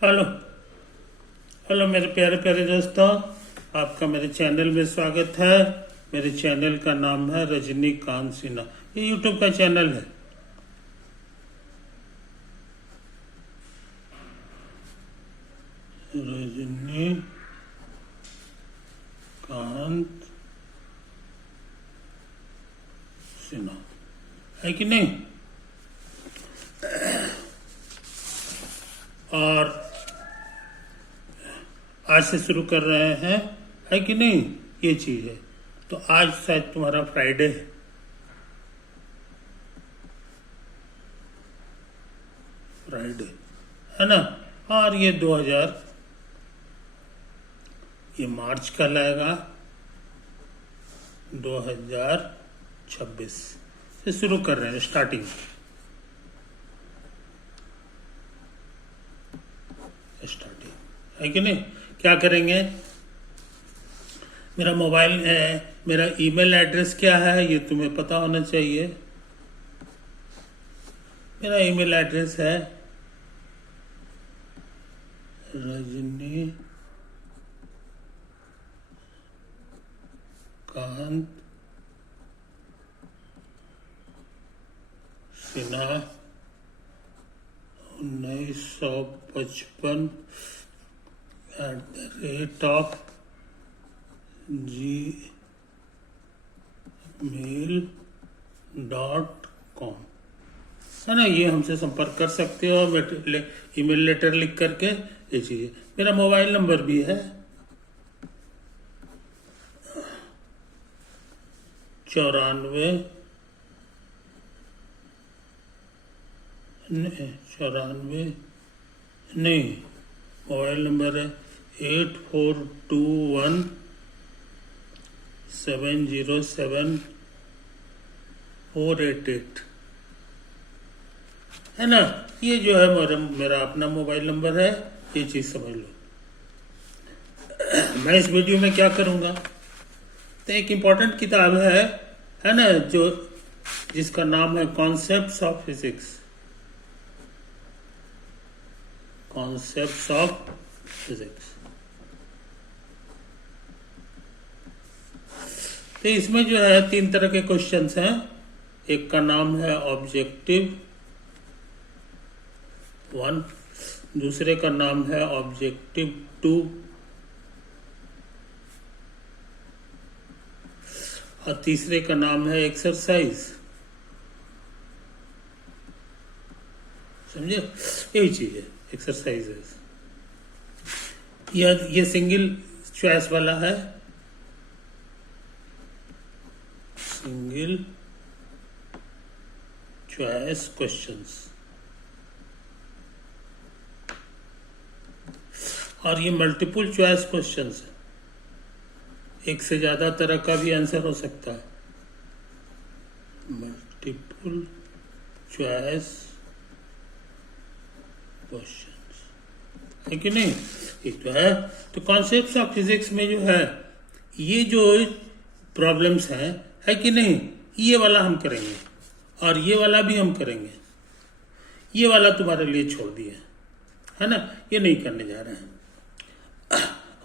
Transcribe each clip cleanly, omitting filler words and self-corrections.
Hello. Hello मेरे प्यारे प्यारे दोस्तों, आपका मेरे चैनल में स्वागत है। मेरे चैनल का नाम है रजनीकांत सिन्हा। ये यूट्यूब का चैनल है। रजनीकांत सिन्हा है कि नहीं? और आज से शुरू कर रहे हैं, है कि नहीं? ये चीज है। तो आज शायद तुम्हारा फ्राइडे है। फ्राइडे है ना? और ये 2000 ये मार्च का लाएगा 2026 से शुरू कर रहे हैं स्टार्टिंग है कि नहीं? क्या करेंगे? मेरा मोबाइल है, मेरा ईमेल एड्रेस क्या है ये तुम्हें पता होना चाहिए। मेरा ईमेल एड्रेस है रजनीकांत सिन्हा 1955 @gmail.com है ना? ये हमसे संपर्क कर सकते हो ईमेल लेटर लिख करके। ये चीज़ है। मेरा मोबाइल नंबर भी है 94 नहीं, मोबाइल नंबर है 8421707488 है ना? ये जो है मेरा अपना मोबाइल नंबर है। ये चीज समझ लो। मैं इस वीडियो में क्या करूंगा, तो एक इम्पोर्टेंट किताब है ना, जो जिसका नाम है concepts of physics. Concepts of physics. तो इसमें जो है 3 तरह के क्वेश्चंस हैं। एक का नाम है ऑब्जेक्टिव 1, दूसरे का नाम है ऑब्जेक्टिव 2 और तीसरे का नाम है एक्सरसाइज। समझे? यही चीज है एक्सरसाइजेस। ये सिंगल चॉइस वाला है, सिंगल चॉइस क्वेश्चंस, और ये मल्टीपल चॉइस क्वेश्चंस है। एक से ज्यादा तरह का भी आंसर हो सकता है। मल्टीपल चॉइस क्वेश्चंस है कि नहीं? एक तो है। तो कॉन्सेप्ट्स ऑफ फिजिक्स में जो है ये जो प्रॉब्लम्स हैं, है कि नहीं, ये वाला हम करेंगे और ये वाला भी हम करेंगे। ये वाला तुम्हारे लिए छोड़ दिया है ना, ये नहीं करने जा रहे हैं।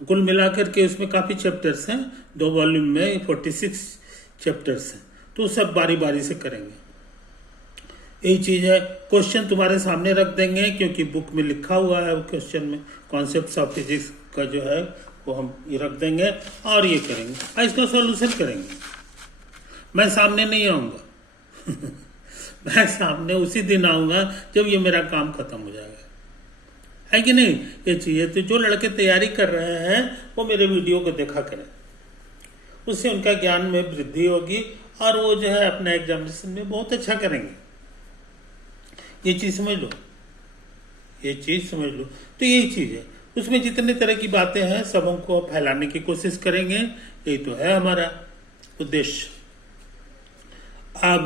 कुल मिलाकर के उसमें काफी चैप्टर्स हैं, 2 वॉल्यूम में 46 चैप्टर्स हैं। तो सब बारी बारी से करेंगे। यही चीज है। क्वेश्चन तुम्हारे सामने रख देंगे क्योंकि बुक में लिखा हुआ है। क्वेश्चन में कॉन्सेप्ट्स ऑफ फिजिक्स का जो है वो हम ये रख देंगे और ये करेंगे और इसका सॉल्यूशन करेंगे। मैं सामने नहीं आऊंगा मैं सामने उसी दिन आऊंगा जब ये मेरा काम खत्म हो जाएगा, है कि नहीं? ये चाहिए। तो जो लड़के तैयारी कर रहे हैं वो मेरे वीडियो को देखा करें, उससे उनका ज्ञान में वृद्धि होगी और वो जो है अपना एग्जामिनेशन में बहुत अच्छा करेंगे। ये चीज समझ लो, ये चीज समझ लो। तो यही चीज है। उसमें जितने तरह की बातें हैं सब हमको फैलाने की कोशिश करेंगे। यही तो है हमारा उद्देश्य। अब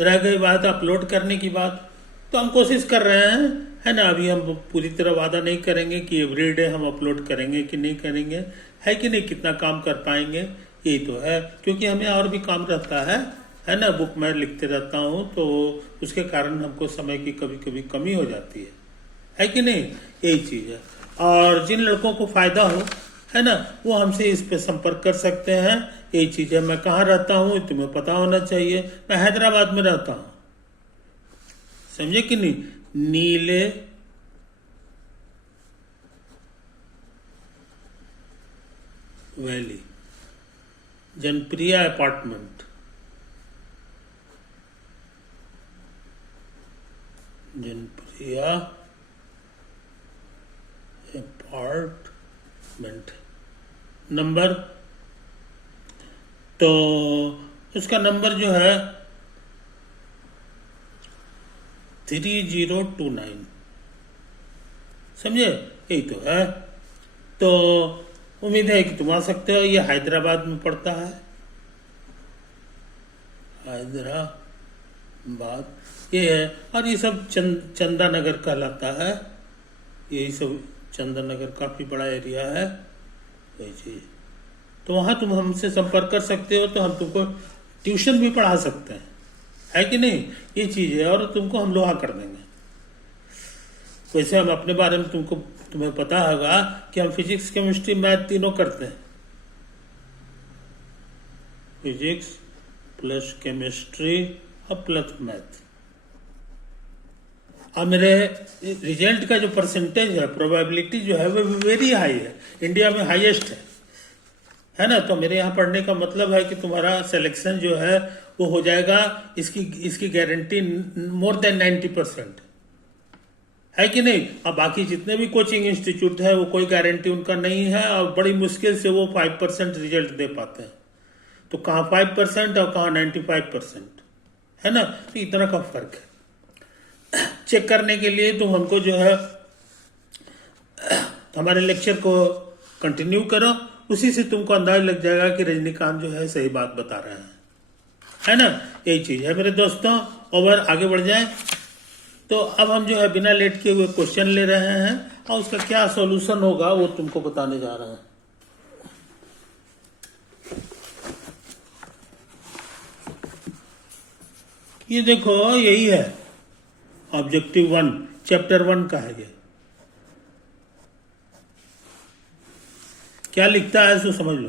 रह गई बात अपलोड करने की बात, तो हम कोशिश कर रहे हैं, है ना। अभी हम पूरी तरह वादा नहीं करेंगे कि एवरीडे हम अपलोड करेंगे कि नहीं करेंगे, है कि नहीं, कितना काम कर पाएंगे। यही तो है, क्योंकि हमें और भी काम रहता है ना। बुक मैं लिखते रहता हूँ तो उसके कारण हमको समय की कभी कभी कमी हो जाती है कि नहीं। यही चीज है। और जिन लड़कों को फायदा हो, है ना, वो हमसे इस पे संपर्क कर सकते हैं। यही चीज है। मैं कहाँ रहता हूँ तुम्हें पता होना चाहिए। मैं हैदराबाद में रहता हूँ, समझे कि नहीं। नीले वैली, जनप्रिया अपार्टमेंट, जनप्रिया अपार्टमेंट नंबर, तो उसका नंबर जो है 3029, समझे, यही तो है। तो उम्मीद है कि तुम आ सकते हो। ये हैदराबाद में पड़ता है, हैदराबाद ये है। और ये सब चंदा नगर कहलाता है। यही सब चंदा नगर काफी बड़ा एरिया है, यही चीज। तो वहां तुम हमसे संपर्क कर सकते हो, तो हम तुमको ट्यूशन भी पढ़ा सकते हैं, है कि नहीं। ये चीज है। और तुमको हम लोहा कर देंगे। वैसे हम अपने बारे में तुम्हें पता होगा कि हम फिजिक्स केमिस्ट्री मैथ तीनों करते हैं। फिजिक्स प्लस केमिस्ट्री और प्लस मैथ। और मेरे रिजल्ट का जो परसेंटेज है, प्रोबेबिलिटी जो है, वो वेरी हाई है, इंडिया में हाईएस्ट है ना। तो मेरे यहाँ पढ़ने का मतलब है कि तुम्हारा सिलेक्शन जो है वो हो जाएगा। इसकी गारंटी मोर देन 90% है कि नहीं। अब बाकी जितने भी कोचिंग इंस्टीट्यूट है वो कोई गारंटी उनका नहीं है, और बड़ी मुश्किल से वो 5% रिजल्ट दे पाते हैं। तो कहाँ 5% और कहाँ 95%, है ना। तो इतना का फर्क है। चेक करने के लिए तुम हमको जो है हमारे लेक्चर को कंटिन्यू करो, उसी से तुमको अंदाज लग जाएगा कि रजनीकांत जो है सही बात बता रहे हैं, है ना। यही चीज है मेरे दोस्तों। ओवर आगे बढ़ जाए। तो अब हम जो है बिना लेट किए हुए क्वेश्चन ले रहे हैं, और उसका क्या सॉल्यूशन होगा वो तुमको बताने जा रहे हैं। ये देखो, यही है ऑब्जेक्टिव 1 चैप्टर 1 का है। ये क्या लिखता है सो समझ लो।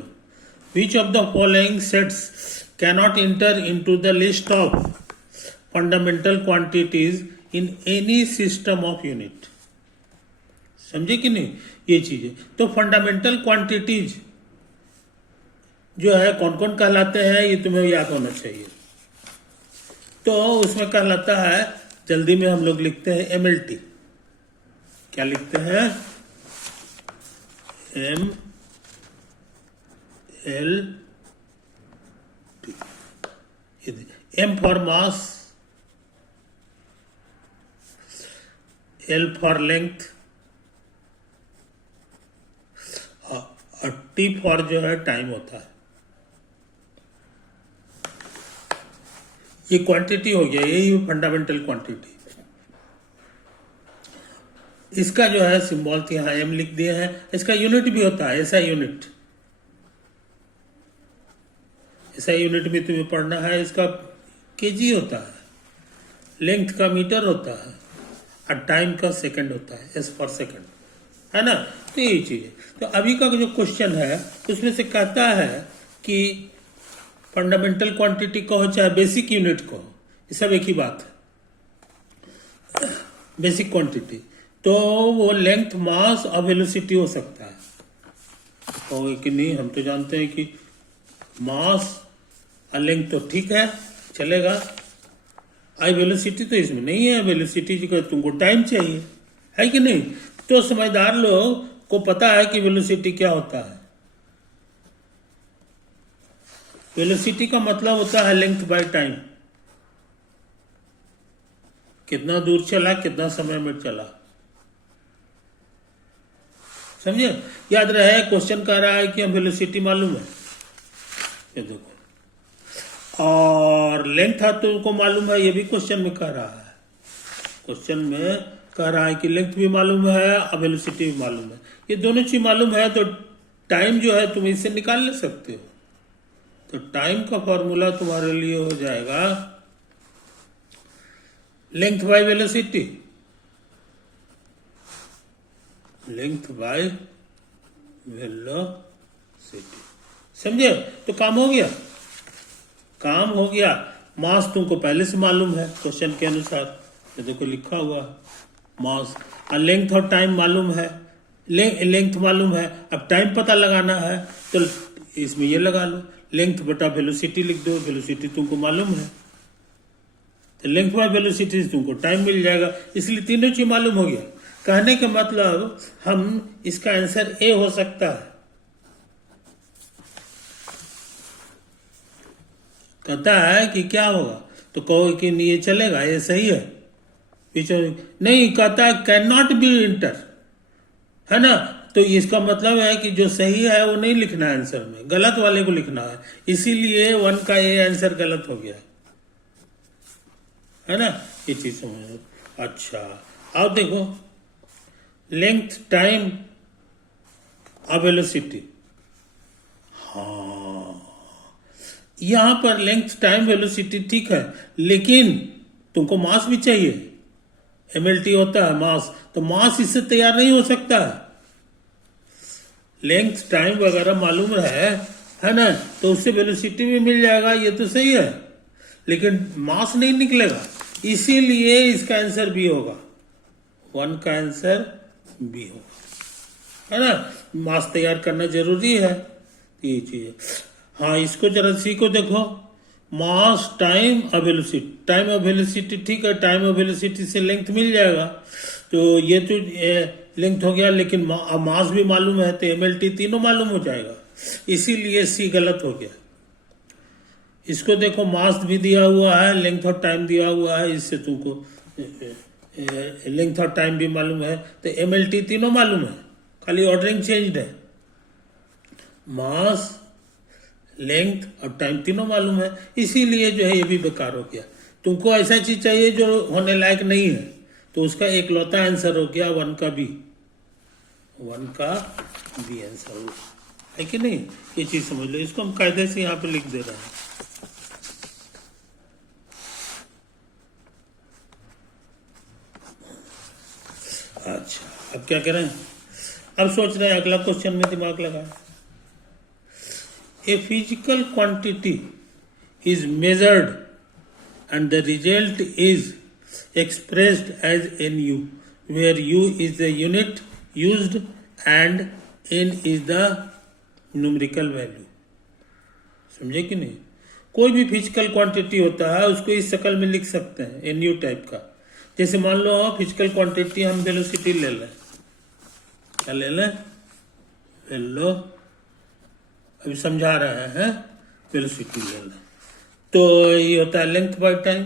Which of the following sets cannot enter into the list of fundamental quantities in any system of unit. समझे कि नहीं, ये चीज है। तो फंडामेंटल क्वांटिटीज जो है कौन कौन कहलाते हैं, ये तुम्हें याद होना चाहिए। तो उसमें कहलाता है, जल्दी में हम लोग लिखते हैं MLT। क्या लिखते हैं, MLT। M for mass, L for length, और T फॉर जो है टाइम होता है। ये क्वांटिटी हो गया, यही फंडामेंटल क्वांटिटी। इसका जो है सिंबल तो यहाँ M लिख दिए हैं। इसका यूनिट भी होता है, ऐसा यूनिट। ऐसा यूनिट भी तुम्हें पढ़ना है। इसका केजी होता है, लेंथ का मीटर होता है, और टाइम का सेकंड होता है, S फॉर सेकंड, है ना। तो यही चीज है। तो अभी का जो क्वेश्चन है उसमें से कहता है कि फंडामेंटल क्वांटिटी कहो चाहे बेसिक यूनिट कहो, ये सब एक ही बात है, बेसिक क्वांटिटी। तो वो लेंथ, मास और वेलोसिटी हो सकता है, और कि नहीं। हम तो जानते हैं कि मास और लेंथ तो ठीक है, चलेगा। आई वेलोसिटी तो इसमें नहीं है। वेलोसिटी को तुमको टाइम चाहिए, है कि नहीं। तो समझदार लोग को पता है कि वेलोसिटी क्या होता है। वेलोसिटी का मतलब होता है लेंथ बाय टाइम, कितना दूर चला, कितना समय में चला, समझे। याद रहे, क्वेश्चन कह रहा है कि हम वेलोसिटी मालूम है, ये देखो, और लेंथ है तो उनको मालूम है, ये भी क्वेश्चन में कह रहा है। क्वेश्चन में कह रहा है कि लेंथ भी मालूम है और वेलोसिटी भी मालूम है। ये दोनों चीज मालूम है, तो टाइम जो है तुम इससे निकाल ले सकते हो। तो टाइम का फॉर्मूला तुम्हारे लिए हो जाएगा length by velocity. Length by velocity. समझे? तो काम हो गया, काम हो गया। मास तुमको पहले से मालूम है क्वेश्चन के अनुसार, तो देखो लिखा हुआ मास, और लेंथ और टाइम मालूम है, लेंथ मालूम है। अब टाइम पता लगाना है तो इसमें ये लगा लो, लेंथ बटा वेलोसिटी लिख दो, वेलोसिटी तुमको मालूम है, तो लेंथ बाय वेलोसिटी से तुमको टाइम मिल जाएगा। इसलिए तीनों चीज मालूम हो गया। कहने का मतलब हम इसका आंसर ए हो सकता है। कहता है कि क्या होगा, तो कहो कि नहीं ये चलेगा, ये सही है, नहीं कहता है कैन नॉट बी इंटर, है ना। तो इसका मतलब है कि जो सही है वो नहीं लिखना है आंसर में, गलत वाले को लिखना है। इसीलिए 1 का ए आंसर गलत हो गया, है ना। ये चीज समझो। अच्छा, अब देखो लेंथ टाइम और वेलोसिटी। हाँ, यहां पर लेंथ टाइम वेलोसिटी ठीक है, लेकिन तुमको मास भी चाहिए। एमएलटी होता है मास, तो मास इससे तैयार नहीं हो सकता है। लेंथ टाइम वगैरह मालूम है ना, तो उससे वेलोसिटी भी मिल जाएगा, ये तो सही है, लेकिन मास नहीं निकलेगा। इसीलिए इसका आंसर बी होगा, 1 का आंसर बी होगा, है ना। मास तैयार करना जरूरी है, ये चीज है। हाँ, इसको जरा सीखो, देखो मास टाइम और वेलोसिटी, टाइम और वेलोसिटी ठीक है, टाइम और वेलोसिटी से लेंथ मिल जाएगा, तो ये तो लेंथ हो गया, लेकिन मास भी मालूम है, तो एमएलटी तीनों मालूम हो जाएगा। इसीलिए सी गलत हो गया। इसको देखो, मास भी दिया हुआ है, लेंथ और टाइम दिया हुआ है, इससे तुमको लेंथ और टाइम भी मालूम है, तो एमएलटी तीनों मालूम है, खाली ऑर्डरिंग चेंज्ड है। मास, लेंथ और टाइम तीनों मालूम है, इसीलिए जो है ये भी बेकार हो गया। तुमको ऐसा चीज चाहिए जो होने लायक नहीं है, तो उसका एक लौता आंसर हो गया 1 का बी, 1 का बी आंसर हो, है कि नहीं। ये चीज समझ लो, इसको हम कायदे से यहाँ पे लिख दे रहे हैं। अच्छा, अब क्या करें, अब सोच रहे हैं अगला क्वेश्चन में दिमाग लगाए। A physical quantity is measured and the result is expressed as NU, where U is the unit used and N is the numerical value। समझे कि नहीं। कोई भी फिजिकल क्वांटिटी होता है उसको इस शक्ल में लिख सकते हैं, NU टाइप का। जैसे मान लो फिजिकल क्वांटिटी हम वेलोसिटी ले लें, क्या ले लें, वेलो, अभी समझा रहे हैं, वेलोसिटी ले लें, तो ये होता है length by time,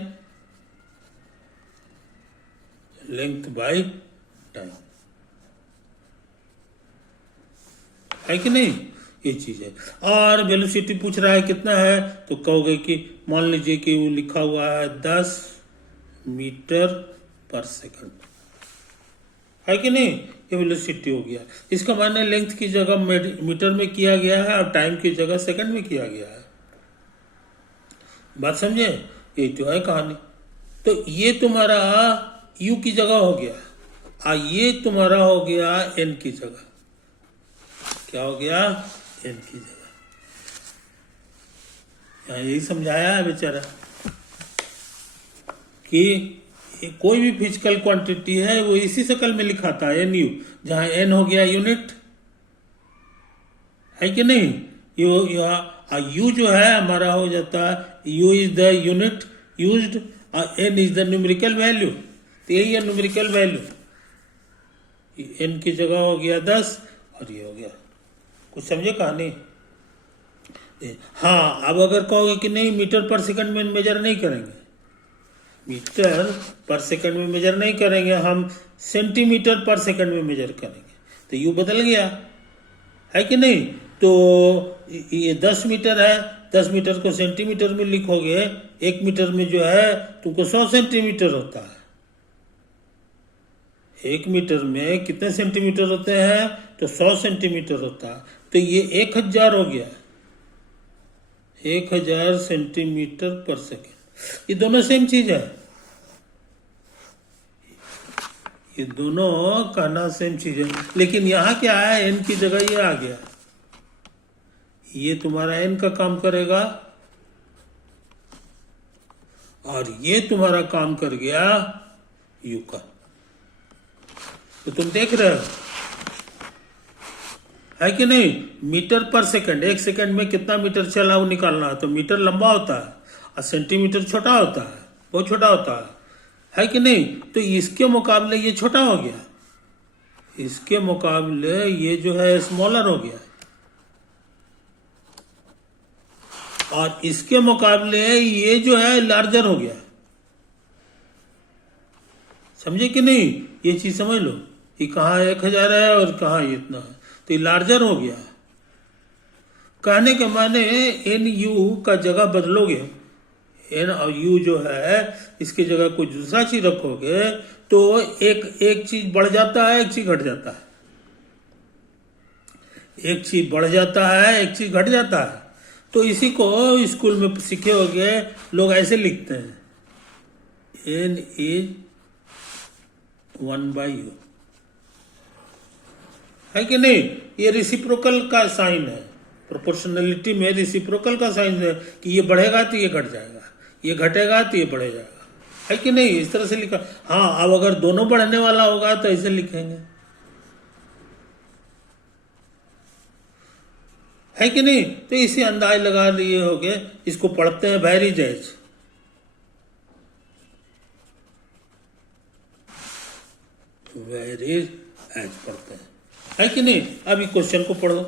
length by time, है कि नहीं। ये चीज है। और वेलोसिटी पूछ रहा है कितना है, तो कहोगे कि मान लीजिए कि वो लिखा हुआ है 10 मीटर पर सेकंड, है कि नहीं। ये वेलोसिटी हो गया। इसका माने लेंथ की जगह मीटर में किया गया है और टाइम की जगह सेकंड में किया गया है। बात समझे, ये तो है कहानी। तो ये तुम्हारा u की जगह हो गया, और ये तुम्हारा हो गया n की जगह। क्या हो गया, n की जगह। यहाँ यही समझाया है बेचारा कि कोई भी फिजिकल क्वांटिटी है वो इसी शक्ल में लिखाता है, NU, जहां n हो गया यूनिट, है कि नहीं। U जो है हमारा हो जाता है, U is the unit used और n is the numerical value, तो यही है न्यूमेरिकल वैल्यू। n की जगह हो गया 10 और ये हो गया। कुछ समझे कहानी। हाँ, अब अगर कहोगे कि नहीं मीटर पर सेकंड में मेजर नहीं करेंगे, मीटर पर सेकंड में मेजर नहीं करेंगे, हम सेंटीमीटर पर सेकंड में मेजर करेंगे, तो यू बदल गया, है कि नहीं। तो ये 10 मीटर है, 10 मीटर को सेंटीमीटर में लिखोगे, 1 मीटर में जो है तुमको 100 सेंटीमीटर होता है। 1 मीटर में कितने सेंटीमीटर होते हैं, तो 100 सेंटीमीटर होता है, तो ये 1000 हो गया, 1000 सेंटीमीटर पर सेकेंड। ये दोनों सेम चीज है, ये दोनों कहना सेम चीज है, लेकिन यहाँ क्या है, एन की जगह ये आ गया, ये तुम्हारा एन का काम करेगा और ये तुम्हारा काम कर गया यू का। तो तुम देख रहे हो है कि नहीं, मीटर पर सेकंड, 1 सेकंड में कितना मीटर चला वो निकालना है। तो मीटर लंबा होता है और सेंटीमीटर छोटा होता है, बहुत छोटा होता है कि नहीं। तो इसके मुकाबले ये छोटा हो गया, इसके मुकाबले ये जो है स्मॉलर हो गया, और इसके मुकाबले ये जो है लार्जर हो गया। समझे कि नहीं, ये चीज समझ लो, ये कहाँ 1000 है और कहाँ ये इतना है, तो ये लार्जर हो गया। कहने के माने एन यू का जगह बदलोगे, एन और यू जो है इसकी जगह कोई दूसरा चीज रखोगे तो एक चीज बढ़ जाता है, एक चीज घट जाता है, एक चीज बढ़ जाता है, एक चीज घट जाता है। तो इसी को स्कूल में सीखे होंगे, लोग ऐसे लिखते हैं, एन इज 1/u, है कि नहीं। ये रेसिप्रोकल का साइन है, प्रोपोर्शनलिटी में रेसिप्रोकल का साइन है कि ये बढ़ेगा तो ये घट जाएगा, ये घटेगा तो ये बढ़ जाएगा, है कि नहीं। इस तरह से लिखा। हाँ, अब अगर दोनों बढ़ने वाला होगा तो ऐसे लिखेंगे, है कि नहीं। तो इसी अंदाज लगा लिए हो गए, इसको पढ़ते हैं वेरीज एज, वेरीज एज पढ़ते हैं, है कि नहीं। अब ये क्वेश्चन को पढ़ो।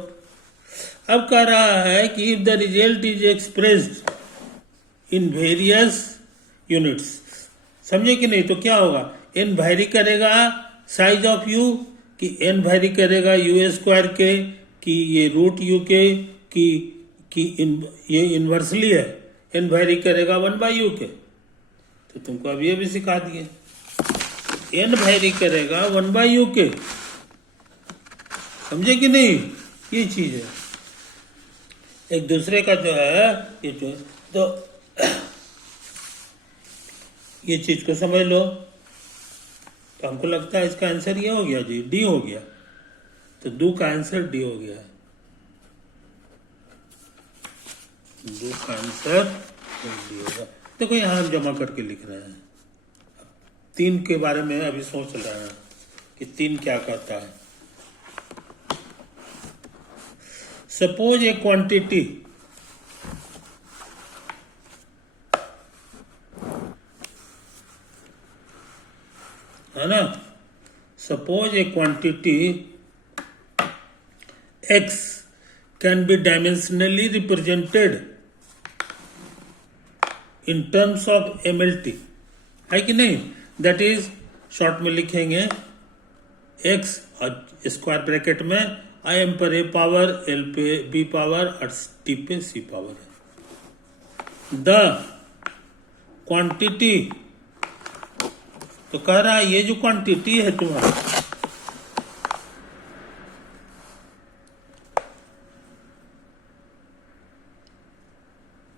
अब कह रहा है कि if the result is expressed in various units, समझे कि नहीं। तो क्या होगा, एन वैरी करेगा साइज ऑफ यू, कि एन वैरी करेगा यू स्क्वायर के, कि ये रूट यू के, ये इन्वर्सली है, एन वैरी करेगा 1/u के। तो तुमको अब ये भी सिखा दिए, एन वैरी करेगा 1/u के, समझे कि नहीं। ये चीज है, एक दूसरे का जो है ये जो, तो ये चीज को समझ लो। तो हमको लगता है इसका आंसर ये हो गया जी, डी हो गया। तो दो का आंसर डी हो गया, दो का आंसर डी होगा। देखो यहां हम जमा करके लिख रहे हैं, 3 के बारे में अभी सोच रहे हैं कि 3 क्या कहता है। सपोज ए क्वांटिटी है ना, suppose A quantity x can be dimensionally represented in terms of MLT, है कि नहीं। दैट इज शॉर्ट में लिखेंगे x और स्क्वायर ब्रैकेट में I M पर a पावर, L पे b पावर और t पे c पावर है। द क्वांटिटी, तो कह रहा है ये जो क्वांटिटी है तुम्हारा,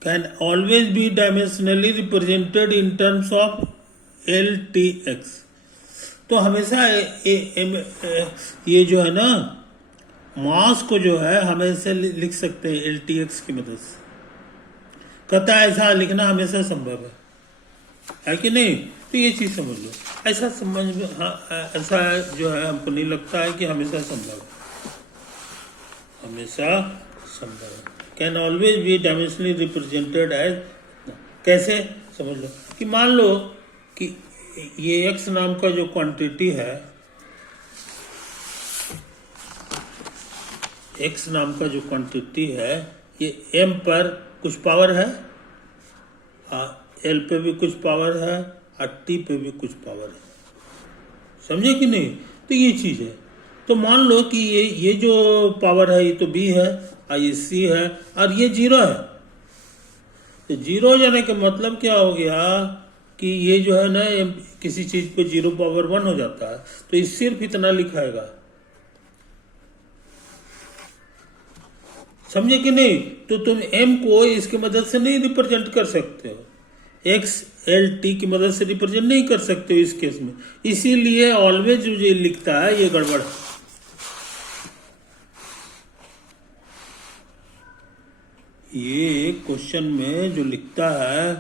can always be dimensionally represented in terms of LTX। तो हमेशा ये जो है ना मास को जो है हमेशा लिख सकते हैं LTX की मदद से। कहता है ऐसा लिखना हमेशा संभव है कि नहीं। तो ये चीज समझ लो, ऐसा समझ में, हाँ ऐसा जो है हमको नहीं लगता है कि हमेशा संभव है, हमेशा संभव है। Can always be dimensionally represented as, कैसे समझ लो कि मान लो कि ये x नाम का जो क्वांटिटी है, x नाम का जो क्वांटिटी है, ये m पर कुछ पावर है, L पे भी कुछ पावर है और T पे भी कुछ पावर है, समझे कि नहीं। तो ये चीज है। तो मान लो कि ये जो पावर है ये तो B है और ये C है और ये 0 है। तो 0 जाने का मतलब क्या हो गया कि ये जो है ना किसी चीज पे 0 पावर 1 हो जाता है, तो ये सिर्फ इतना लिखाएगा, समझे कि नहीं। तो तुम m को इसके मदद से नहीं रिप्रेजेंट कर सकते हो। x एल टी की मदद से रिप्रेजेंट नहीं कर सकते हो इस केस में, इसीलिए ऑलवेज जो ये लिखता है ये गड़बड़ है। ये क्वेश्चन में जो लिखता है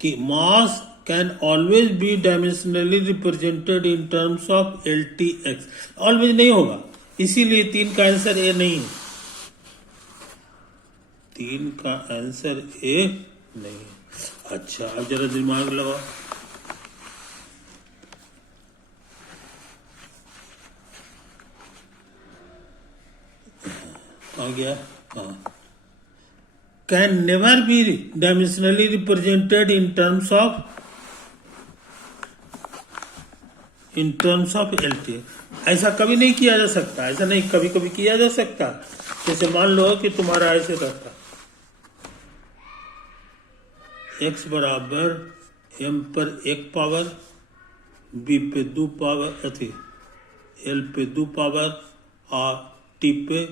कि मास can always be dimensionally represented in terms of L T x, always नहीं होगा, इसीलिए 3 का आंसर ए नहीं है। 3 का आंसर ए नहीं है। अच्छा, अब जरा दिमाग लगाओ। आ गया, हाँ। Can never be dimensionally represented in terms of L T. ऐसा कभी नहीं किया जा सकता, ऐसा नहीं, कभी कभी किया जा सकता। जैसे मान लो कि तुम्हारा ऐसे रहता x बराबर m पर 1 पावर, b पे 2 पावर अथी l पे 2 पावर और t पे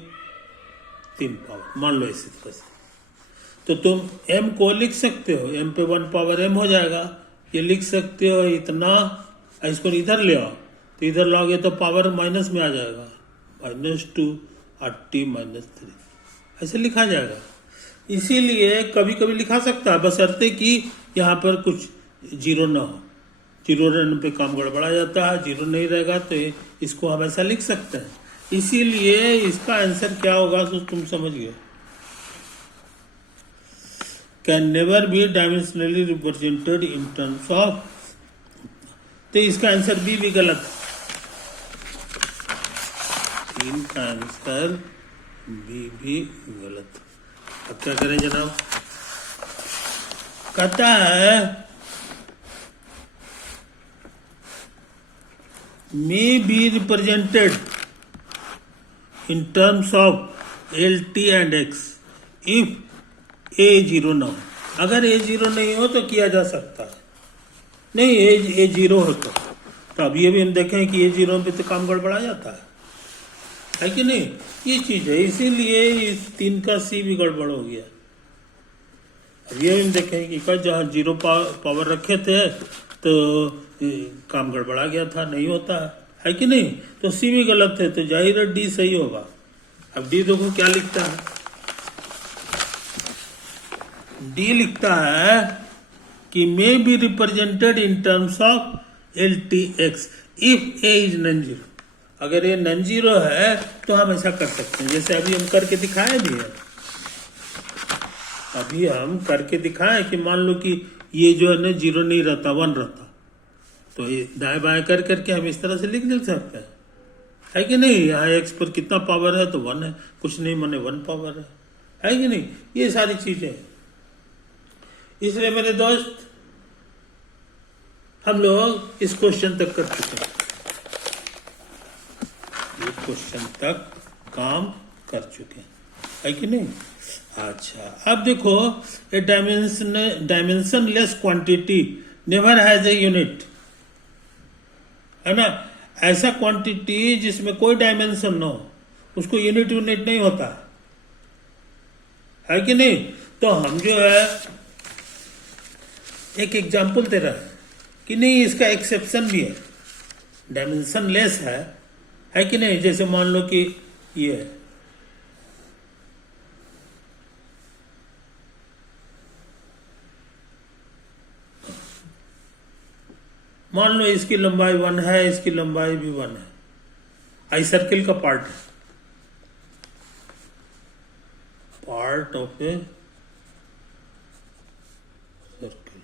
3 पावर, मान लो इसी तरह से। तो तुम m को लिख सकते हो, m पे 1 पावर m हो जाएगा, ये लिख सकते हो इतना। इसको इधर ले आओ, तो इधर लाओगे तो पावर माइनस में आ जाएगा, -2 और t -3, ऐसे लिखा जाएगा। इसीलिए कभी कभी लिखा सकता है, बशर्ते कि यहाँ पर कुछ जीरो ना हो। जीरो रहने पे काम गड़बड़ा जाता है, जीरो नहीं रहेगा तो इसको हम ऐसा लिख सकते हैं। इसीलिए इसका आंसर क्या होगा तो तुम समझ गए। Can never be dimensionally represented in terms of, तो इसका आंसर बी भी गलत है। 3 का आंसर बी भी गलत। अब क्या करें जनाब? कहता है may be represented in terms of L T and X if A 0 ना हो। अगर ए 0 नहीं हो तो किया जा सकता है, नहीं ए 0 हो तो अब ये भी हम देखें कि ए 0 पे तो काम गड़बड़ा जाता है कि नहीं, ये चीज है। इसीलिए इस 3 का सी भी गड़बड़ हो गया। अब ये हम देखें कि कल जहाँ 0 पावर रखे थे तो काम गड़बड़ा गया था, नहीं होता है कि नहीं, तो सी भी गलत है, तो जाहिर है डी सही होगा। अब डी देखो क्या लिखता है, डी लिखता है कि मे be represented in terms of L T x if A is non zero. अगर ये नॉन जीरो है तो हम ऐसा कर सकते हैं, जैसे अभी हम करके दिखाए भी है। अभी हम करके दिखाए कि मान लो कि ये जो है ना 0 नहीं रहता, 1 रहता, तो ये दाएं बाएं कर करके हम इस तरह से लिख सकते हैं, है कि नहीं। यहाँ एक्स पर कितना पावर है तो 1 है, कुछ नहीं माने 1 पावर है कि नहीं। ये सारी चीजें, इसलिए मेरे दोस्त हम लोग इस क्वेश्चन तक कर चुके हैं, ये क्वेश्चन तक काम कर चुके हैं, है कि नहीं। अच्छा, अब देखो, a dimensionless quantity never has a unit, है ना। ऐसा क्वांटिटी जिसमें कोई डायमेंशन ना हो उसको यूनिट नहीं होता, है कि नहीं। तो हम जो है एक एग्जाम्पल दे रहा है कि नहीं, इसका एक्सेप्शन भी है, डायमेंशनलेस है कि नहीं। जैसे मान लो कि ये है, मान लो इसकी लंबाई 1 है, इसकी लंबाई भी 1 है, आई सर्किल का पार्ट है, पार्ट ऑफ ए सर्किल।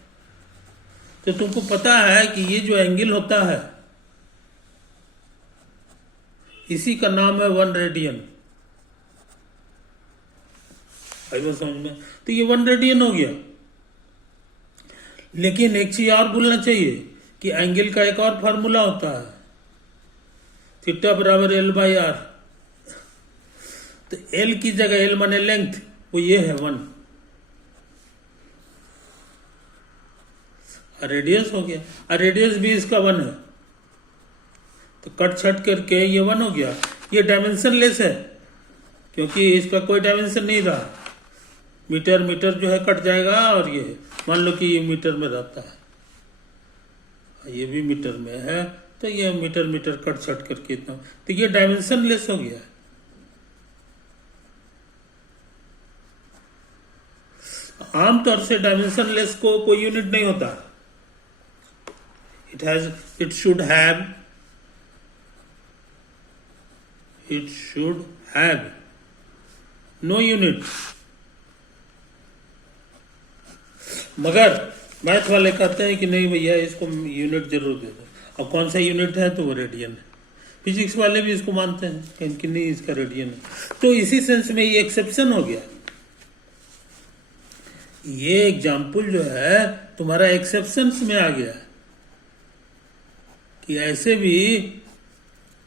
तो तुमको पता है कि ये जो एंगल होता है इसी का नाम है 1 रेडियन, आई बात समझ में। तो ये 1 रेडियन हो गया, लेकिन एक चीज और भूलना चाहिए कि एंगल का एक और फार्मूला होता है, थीटा बराबर L/R। तो L की जगह, L माने लेंथ, वो ये है 1, रेडियस हो गया, और रेडियस भी इसका 1 है, तो कट छट करके ये 1 हो गया। ये डायमेंशनलेस है क्योंकि इसका कोई डायमेंशन नहीं रहा, मीटर जो है कट जाएगा और ये मान लो कि ये मीटर में रहता है, ये भी मीटर में है, तो ये मीटर मीटर कट छट करके इतना, तो ये डायमेंशन लेस हो गया। आमतौर से डायमेंशन लेस को कोई यूनिट नहीं होता। It should have no unit. मगर मैथ वाले कहते हैं कि नहीं भैया, इसको यूनिट जरूर दे दो। अब कौन सा यूनिट है, तो वो रेडियन है। फिजिक्स वाले भी इसको मानते हैं कि नहीं, इसका रेडियन है। तो इसी सेंस में ये एक्सेप्शन हो गया। ये एग्जाम्पल जो है तुम्हारा एक्सेप्शंस में आ गया कि ऐसे भी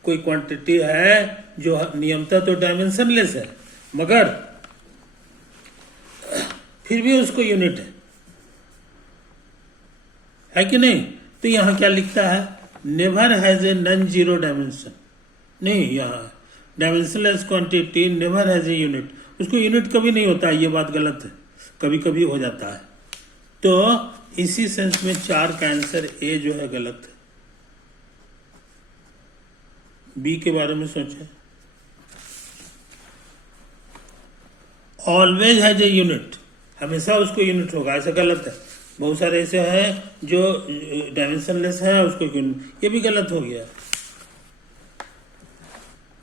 कोई क्वांटिटी है जो नियमतः तो डायमेंशनलेस है, मगर फिर भी उसको यूनिट है कि नहीं। तो यहां क्या लिखता है, never has a non zero dimension. नहीं, यहां dimensionless quantity never has a unit, उसको यूनिट कभी नहीं होता। ये बात गलत है, कभी कभी हो जाता है। तो इसी सेंस में 4 का आंसर ए जो है गलत है। बी के बारे में सोचें, ऑलवेज हैज ए यूनिट, हमेशा उसको यूनिट होगा, ऐसा गलत है। बहुत सारे ऐसे हैं जो डायमेंशनलेस है, उसको यूनिट, ये भी गलत हो गया।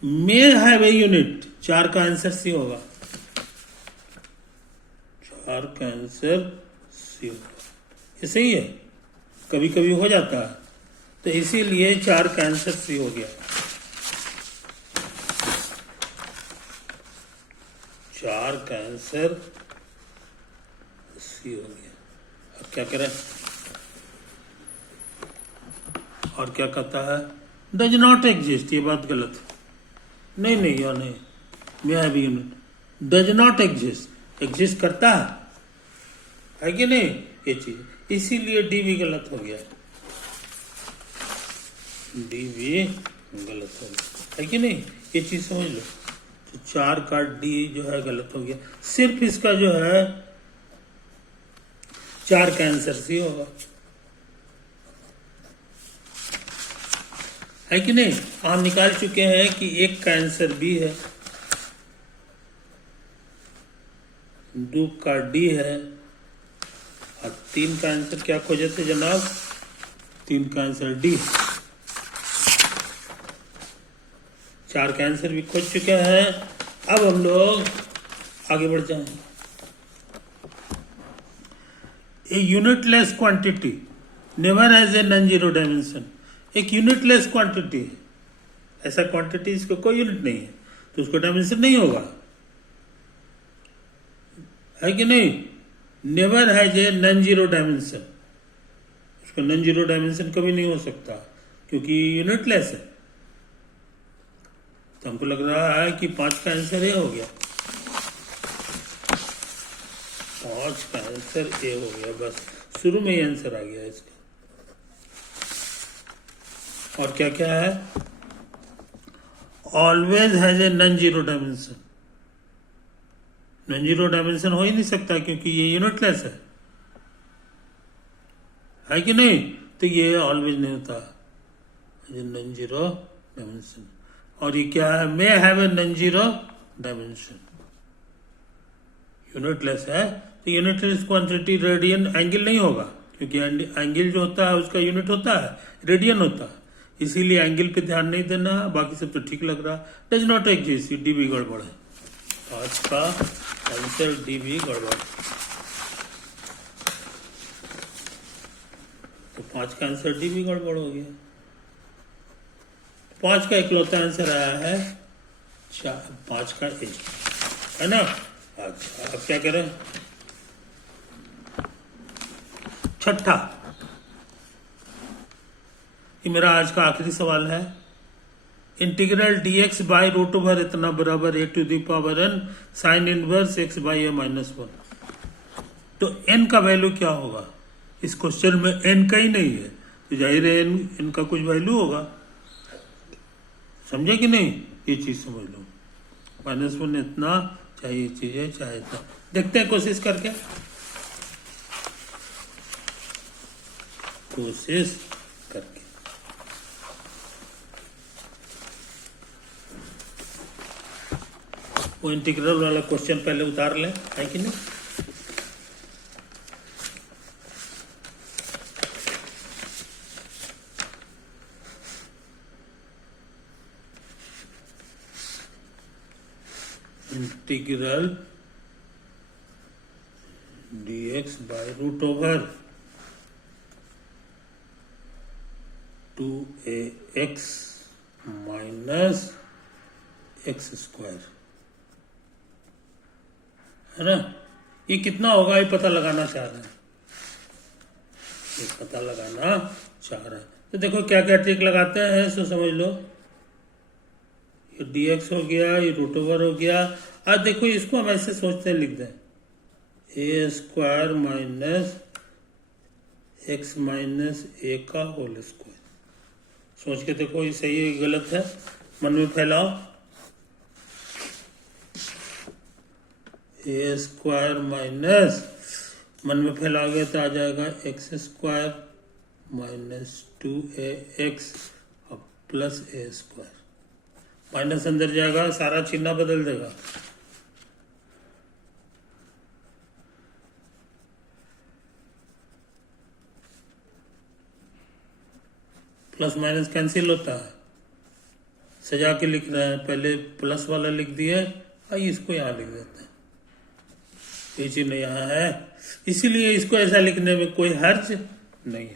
मे हैव ए यूनिट, 4 का आंसर सी होगा, 4 का आंसर सी होगा। ये सही है, कभी कभी हो जाता है, तो इसीलिए 4 का आंसर सी हो गया। 4 का आंसर सी हो गया। अब क्या करें, और क्या कहता है, डज नॉट एग्जिस्ट, ये बात गलत है। नहीं, या नहीं, may have unit, does not exist, exist करता है कि नहीं ये चीज, इसीलिए डी भी गलत हो गया। डी भी गलत हो गया, है कि नहीं, ये चीज समझ लो। तो 4 का डी जो है गलत हो गया। सिर्फ इसका जो है 4 का आंसर सी होगा, है कि नहीं। हम निकाल चुके हैं कि 1 का आंसर बी है, 2 का डी है, और 3 का आंसर क्या खोजे थे जनाब, 3 का आंसर डी। 4 का आंसर भी खोज चुके हैं। अब हम लोग आगे बढ़ जाएं। A unitless quantity never has a non zero dimension, एक यूनिटलेस क्वांटिटी है, ऐसा क्वांटिटी इसको कोई यूनिट नहीं है, तो उसको डायमेंशन नहीं होगा, है कि नहीं। Never has a non zero dimension, उसका नॉन जीरो डायमेंशन कभी नहीं हो सकता, क्योंकि यूनिटलेस है। तो हमको लग रहा है कि 5 का आंसर ए हो गया, 5 का आंसर ए हो गया, बस शुरू में ही आंसर आ गया इसका। और क्या क्या है, always has a non zero dimension, non zero dimension हो ही नहीं सकता क्योंकि ये यूनिटलेस है कि नहीं। तो ये ऑलवेज नहीं होता, नॉन जीरो डायमेंशन। और ये क्या है, may have a non zero dimension, unitless है, तो यूनिटलेस क्वांटिटी रेडियन एंगल नहीं होगा, क्योंकि एंगल जो होता है उसका यूनिट होता है रेडियन होता है, इसीलिए एंगल पे ध्यान नहीं देना। बाकी सब तो ठीक लग रहा है। डज नॉट एग्जिस्ट, डी भी गड़बड़ है, 5 का आंसर डी भी गड़बड़। तो 5 का आंसर डी भी गड़बड़ हो गया। 5 का इकलौता आंसर आया है 5 का ए, है ना। अच्छा, अब क्या करें, छठा, ये मेरा आज का आखिरी सवाल है। Integral dx by root over इतना बराबर a to the power n sine inverse x by a minus 1। तो n का वैल्यू क्या होगा, इस क्वेश्चन में n का ही नहीं है, तो जाहिर है n का कुछ वैल्यू होगा, समझे कि नहीं। ये चीज समझ लो, -1 इतना, चाहे ये चीज है चाहे इतना। देखते हैं कोशिश करके। कोशिश करके। वो इंटीग्रल वाला क्वेश्चन पहले उतार लें, है कि नहीं? Integral dx by root over 2ax minus x square, है ना? ये कितना होगा ये पता लगाना चाह रहे हैं, ये पता लगाना चाह रहे हैं। तो देखो क्या क्या ट्रिक लगाते हैं, सो समझ लो। ये dx हो गया, ये रूट ओवर हो गया। आज देखो इसको हम ऐसे सोचते हैं, लिख दें ए स्क्वायर माइनस एक्स माइनस ए का होल स्क्वायर। सोच के देखो ये सही है गलत है, मन में फैलाओ। ए स्क्वायर माइनस मन में फैलाओगे तो आ जाएगा एक्स स्क्वायर माइनस 2ax और प्लस ए स्क्वायर। माइनस अंदर जाएगा, सारा चिन्ह बदल देगा। प्लस माइनस कैंसिल होता है, सजा के लिख रहे हैं। पहले प्लस वाला लिख दिए, आइए इसको यहाँ लिख देते हैं। ये चिन्ह यहाँ है, इसीलिए इसको ऐसा लिखने में कोई हर्ज नहीं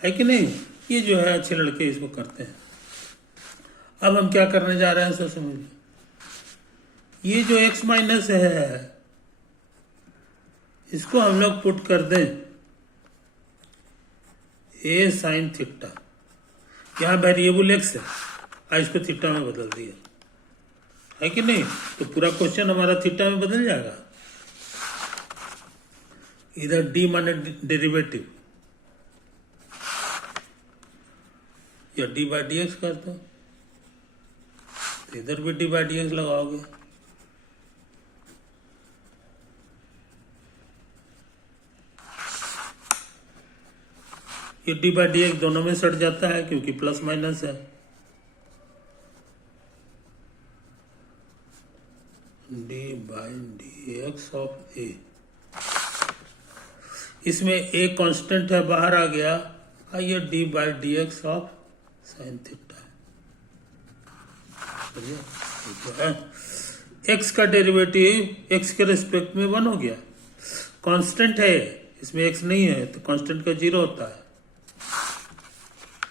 है कि नहीं? ये जो है अच्छे लड़के इसको करते हैं। अब हम क्या करने जा रहे हैं, सो समझ लो। ये जो x माइनस है इसको हम लोग पुट कर दें ए साइन थीटा। यहाँ वेरिएबल x है, आज इसको थीटा में बदल दिया, है कि नहीं? तो पूरा क्वेश्चन हमारा थीटा में बदल जाएगा। इधर d माने डेरिवेटिव, या d बाई डी एक्स कर दो, तो इधर भी d बाई डी एक्स लगाओगे। ये d बाई डी एक्स दोनों में सट जाता है क्योंकि प्लस माइनस है। d by d x of a, इसमें a कांस्टेंट है, बाहर आ गया। आइए d by d x of sine theta, है x का डेरिवेटिव x के रिस्पेक्ट में 1 हो गया। कांस्टेंट है, इसमें x नहीं है तो कांस्टेंट का 0 होता है।